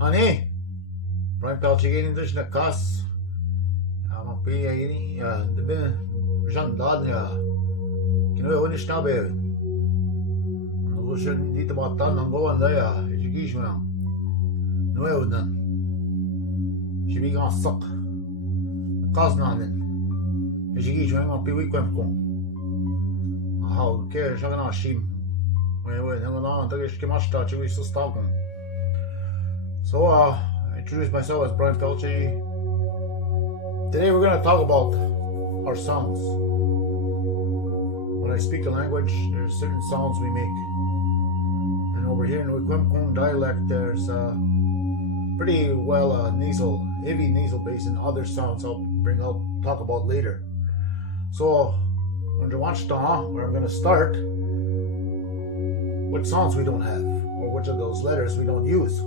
Aanii, Brian Pelchigin English na kas. Mapi ini debe Jean Dania. Kino Anishinaabemowin. Nugushin dito matan ng gowan daya. Education na. Nuew na. Shibigan sak. Kas nanin. Education na mapi Wiikwemkoong. How care siya na shim. Well, na tagish kimashta chiwi sustagun. So I introduce myself as Brian Pelchi. Today we're going to talk about our sounds. When I speak the language, there's certain sounds we make. And over here in the Wiikwemkoong dialect, there's pretty well nasal, heavy nasal bass and other sounds I'll talk about later. So when you watch we're going to start what sounds we don't have, or which of those letters we don't use.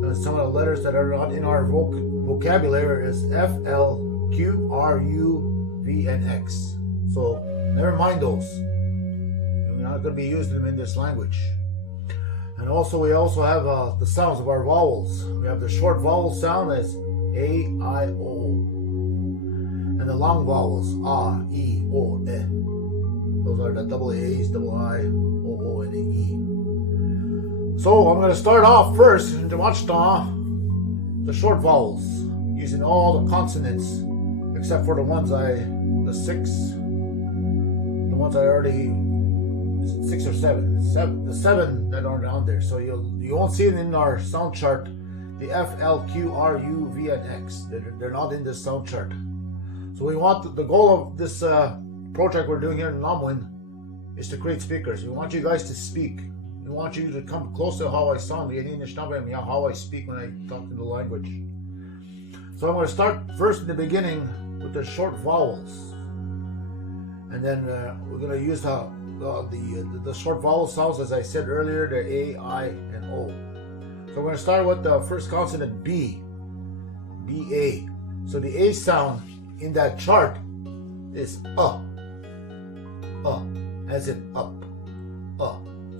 And some of the letters that are not in our vocabulary is F, L, Q, R, U, V, and X. So never mind those. We're not going to be using them in this language. And we also have the sounds of our vowels. We have the short vowel sound as A, I, O. And the long vowels, A, E, O, E. Those are the double A's, double I, O, and the E. So I'm going to start off first to watch the short vowels, using all the consonants except for the six, the ones I already, 6 or 7, the 7 that aren't on there. So you won't see it in our sound chart, the F, L, Q, R, U, V, and X. They're not in this sound chart. So we want the goal of this project we're doing here in Anishinaabemowin is to create speakers. We want you guys to speak. We want you to come close to how I sound, how I speak when I talk in the language. So I'm going to start first in the beginning with the short vowels, and then we're going to use the short vowel sounds, as I said earlier, the A, I, and O. So we're going to start with the first consonant B, B-A. So the A sound in that chart is as in up,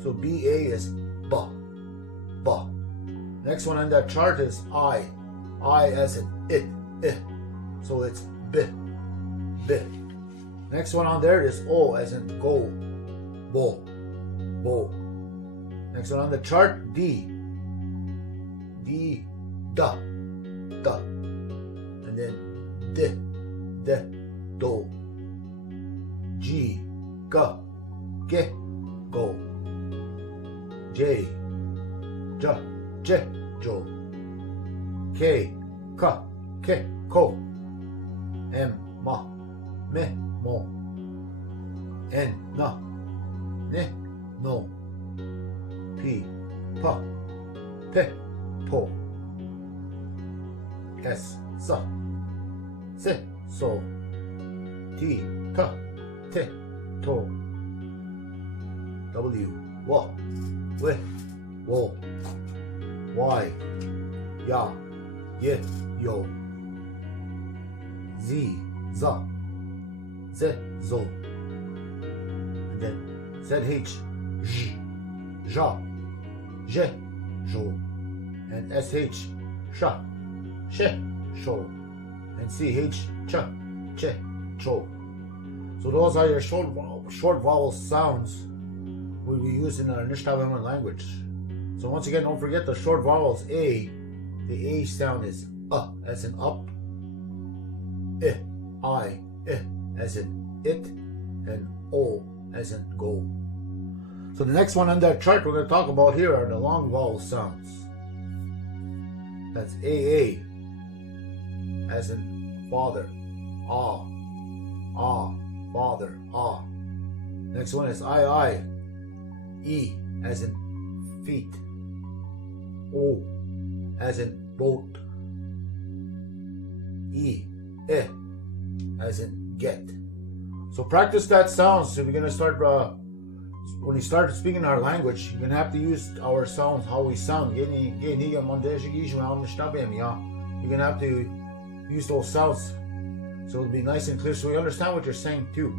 So B-A is ba, ba. Next one on that chart is I as in it, So it's b, b. Next one on there is O as in go, bo, bo. Next one on the chart, D, da, da. And then D, do. G, ga, ge, go. J, ja, je, jo. K, ka, ke, ko. M, ma, me, mo. N, na, ne, no. P, pa, pe, po. S, sa, se, so. T, ta, te, to. W, wa, we, wo. Y, ya, ye, yo. Z, za, ze, zo. And then ZH, j, ja, je, jo. And SH, sha, she, sho. And CH, cha, che, cho. So those are your short vowel sounds we use in our Anishinaabemowin language. So once again, don't forget the short vowels. A, the A sound is as in up. I, as in it, and O as in go. So the next one on that chart we're going to talk about here are the long vowel sounds. That's AA, as in father, ah, father, ah. Next one is I, E, as in feet, O, as in boat, E, as in get. So practice that sound. So we're going to start, when you start speaking our language, you're going to have to use our sounds, how we sound. You're going to have to use those sounds so it'll be nice and clear so we understand what you're saying too.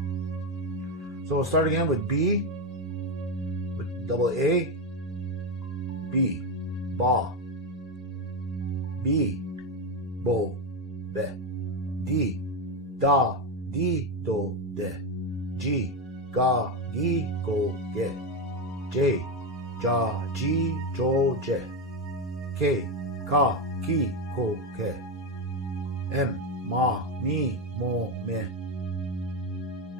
So we'll start again with B, with double A, B, ba, B, bo, be. D, da, di, do, de. G, ga, gi, go, ge. J, ja, ji, jo, je. K, ka, ki, ko, ke. M, ma, mi, mo, me.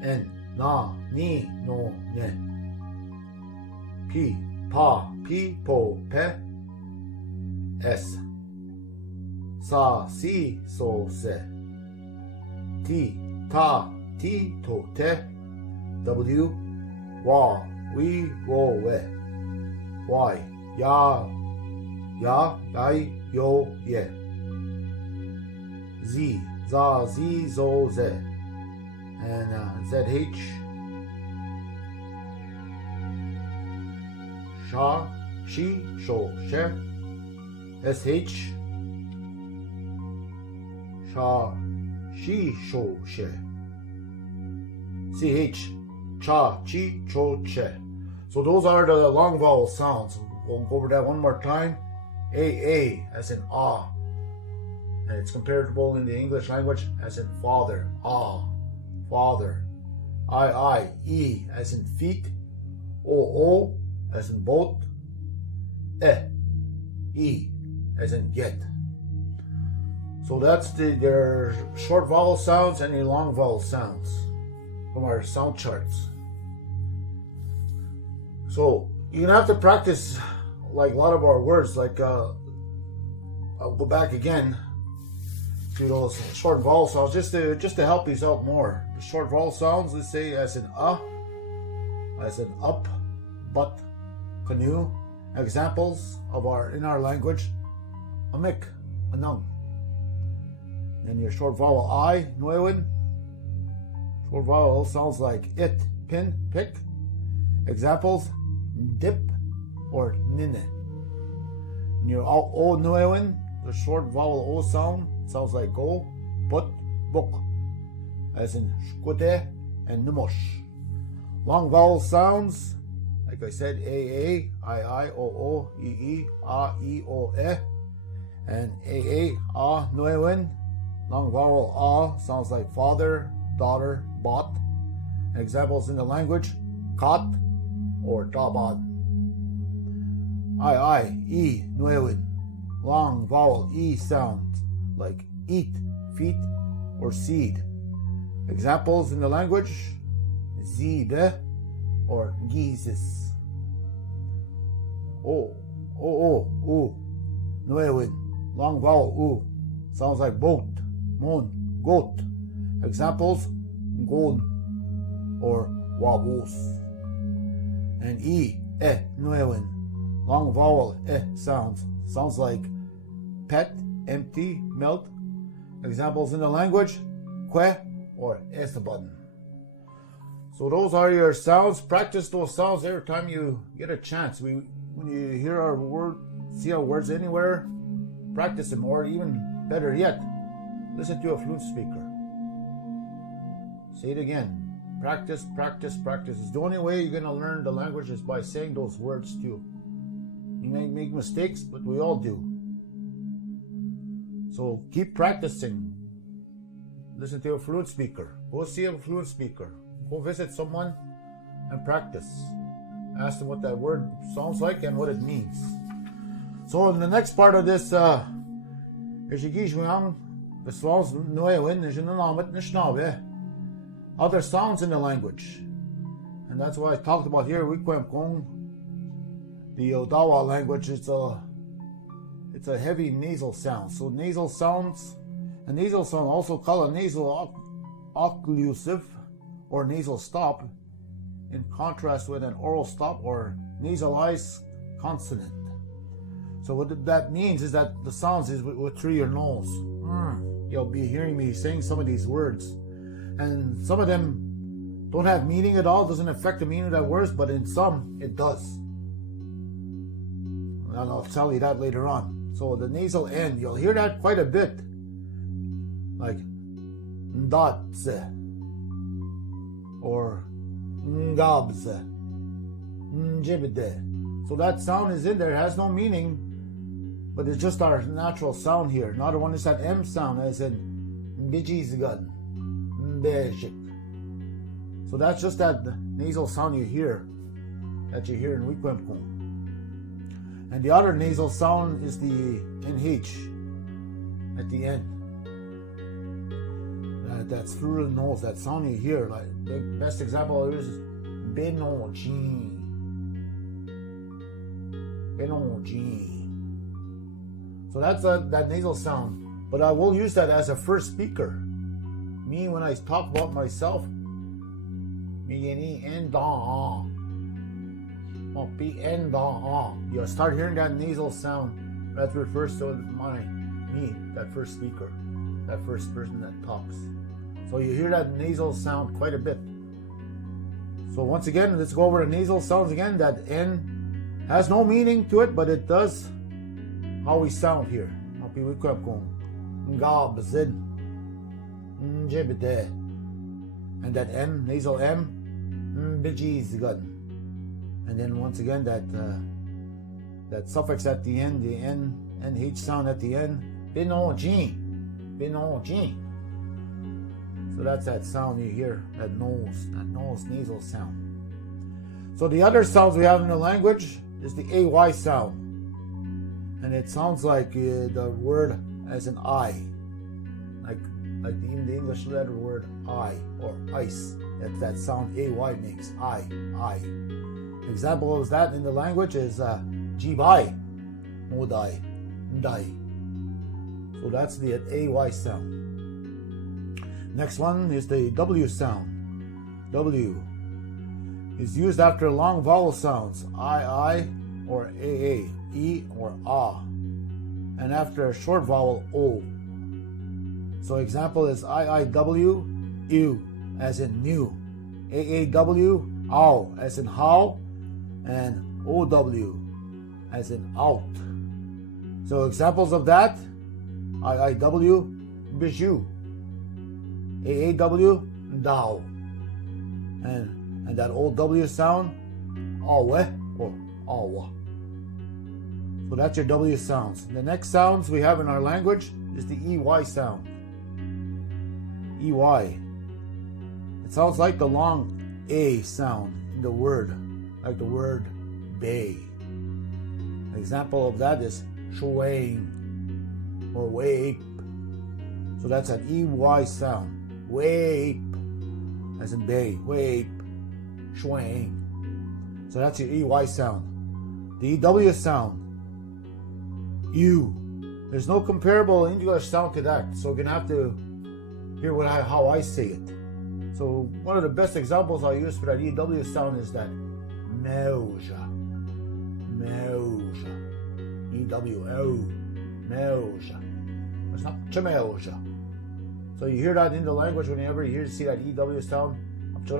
N, na, ni, no, ne. P, pa, pi, po, pe. S, sa, si, so, se. T, ta, ti, to, te. W, wa, wi, wo, we. Y, ya, yai, yo, ye. Z, za, zi, zo, ze. And ZH, sha, she, sho, she. SH, sha, she, sho, she. CH, cha, chi, cho, che. So those are the long vowel sounds. We'll go over that one more time. A, as in ah. And it's comparable in the English language as in father, ah, father. I, E, as in feet. O, as in boat. E, as in get. So that's their short vowel sounds and the long vowel sounds from our sound charts. So you're gonna have to practice like a lot of our words. Like I'll go back again to those short vowel sounds just to help these out more. The short vowel sounds, let's say as in as in up, but, canoe. Examples of in our language: amik, anang. And your short vowel I, nuewin. Short vowel sounds like it, pin, pick. Examples: dip or nine. And your o, nuewin, the short vowel O sound sounds like go, but, book, as in shkote and numosh. Long vowel sounds, like I said, A, I, O, E, A, E, O, E. And A, nuewin. Long vowel A sounds like father, daughter, bot. Examples in the language: kat or tabad. I, E, nuewin. Long vowel E sounds like eat, feet, or seed. Examples in the language: zide or gizis. O, U, nuewin. Long vowel U sounds like boat, moon, goat. Examples: gon or wabos. And E, nuewin. Long vowel sounds like pet, empty, melt. Examples in the language: que or esabun. So those are your sounds. Practice those sounds every time you get a chance. When you hear our word, see our words anywhere, practice them, or even better yet, listen to a fluent speaker. Say it again. Practice, practice, practice. It's the only way you're going to learn the language is by saying those words too. You may make mistakes, but we all do. So keep practicing. Listen to a fluent speaker. Go see a fluent speaker. Go visit someone and practice. Ask them what that word sounds like and what it means. So in the next part of this, the sounds other sounds in the language. And that's why I talked about here, Wiikwemkoong, the Odawa language. It's a heavy nasal sound. So nasal sounds, a nasal sound, also called a nasal occlusive or nasal stop, in contrast with an oral stop or nasalized consonant. So what that means is that the sounds is through your nose. You'll be hearing me saying some of these words, and some of them don't have meaning at all, doesn't affect the meaning of that words, but in some it does. And I'll tell you that later on. So the nasal N, you'll hear that quite a bit, like ndatse or ngabze, njibide. So that sound is in there, it has no meaning, but it's just our natural sound here. Another one is that M sound, as in Mbijizgan, Mbejik. So that's just that nasal sound you hear in Wiikwemkoong. And the other nasal sound is the NH at the end. That's through the nose, that sound you hear. Like the best example is Benoji. So that's that nasal sound. But I will use that as a first speaker. Me, when I talk about myself, you start hearing that nasal sound. That refers to me, that first speaker, that first person that talks. So you hear that nasal sound quite a bit. So once again, let's go over the nasal sounds again. That N has no meaning to it, but it does how we sound here. And that M, nasal M, and then once again that suffix at the end, the N and H sound at the end, Binoji. So that's that sound you hear, that nose nasal sound. So the other sounds we have in the language is the AY sound. And it sounds like the word as an I. Like the English letter word I or ice. That sound AY makes. I. Example of that in the language is Jibai, Modai, Ndai. So that's the AY sound. Next one is the W sound. W is used after long vowel sounds, I, or AA, E, or A, and after a short vowel, O. So example is IIW, ew, as in new, AAW, ow, as in how, and OW, as in out. So examples of that, IIW, bijou, AAW, Dao, and that old W sound, Awe or Awa. So that's your W sounds. The next sounds we have in our language is the EY sound. EY. It sounds like the long A sound in the word, like the word bay. An example of that is Shuang or Wape. So that's an EY sound. Wape, as in bay, wape, Shuang. So that's your EY sound. The EW sound, U. There's no comparable English sound to that, so you're gonna have to hear how I say it. So one of the best examples I use for that EW sound is that Meuja. EWO, Meuja. It's not Chamelja. So you hear that in the language whenever you see that EW sound. So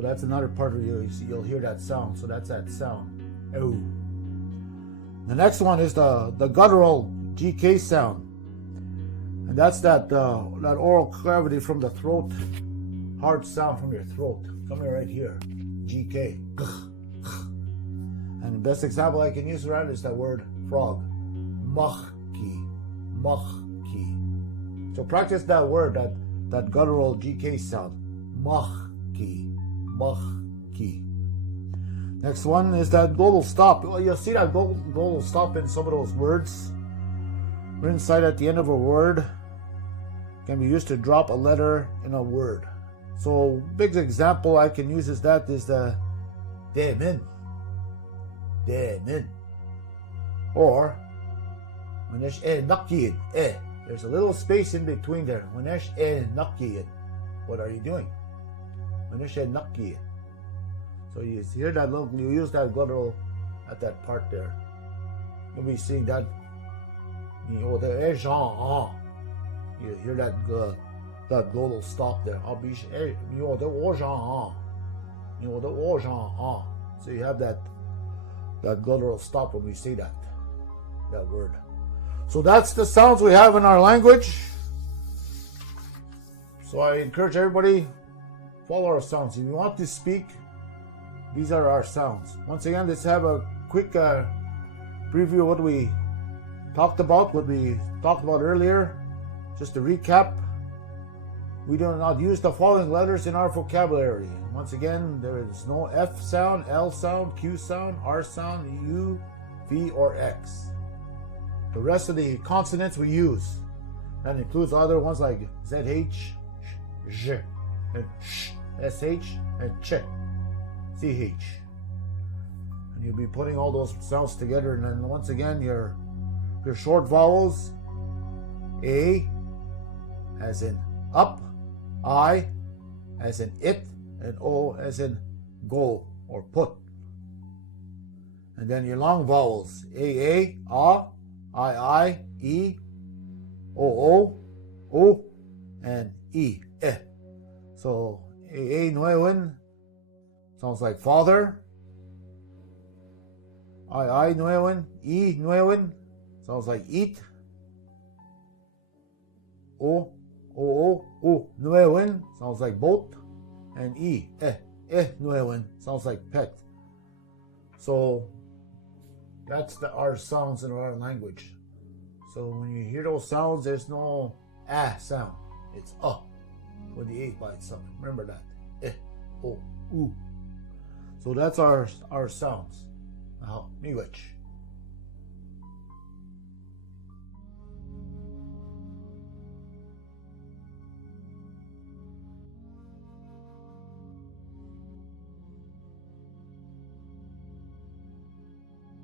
that's another part of you'll hear that sound. So that's that sound. Oh. The next one is the guttural GK sound. And that's that oral cavity from the throat, hard sound from your throat. Coming right here. GK. And the best example I can use for that is that word frog. Machki. So practice that word, that guttural GK sound. Machki. Next one is that global stop. Well, you'll see that global stop in some of those words. Written inside at the end of a word can be used to drop a letter in a word. So big example I can use is the Demin. Or when there's nakiyid, there's a little space in between there. When there's nakiyid, what are you doing? When there's nakiyid. So you hear that little, you use that guttural at that part there. You'll be seeing that. You hear that glottal stop there. So you have that glottal stop when we say that word. So that's the sounds we have in our language. So I encourage everybody, follow our sounds. If you want to speak, these are our sounds. Once again, let's have a quick preview what we talked about earlier. Just to recap, we do not use the following letters in our vocabulary. Once again, there is no F sound, L sound, Q sound, R sound, U, V, or X. The rest of the consonants we use. That includes other ones like ZH, J, and Sh, SH, and Ch, CH. And you'll be putting all those sounds together, and then once again, your short vowels, A, as in up, I, as in it, and O, as in go, or put. And then your long vowels, A, I, E, O, and E, eh. So, Nuewin sounds like father. I, Nuewin, E, Nuewin sounds like eat. O, Nuewin sounds like boat. And E, Nuewin sounds like pet. So, that's our sounds in our language. So when you hear those sounds, there's no sound. It's with the A by itself. Remember that. O, U. So that's our sounds. Miigwech.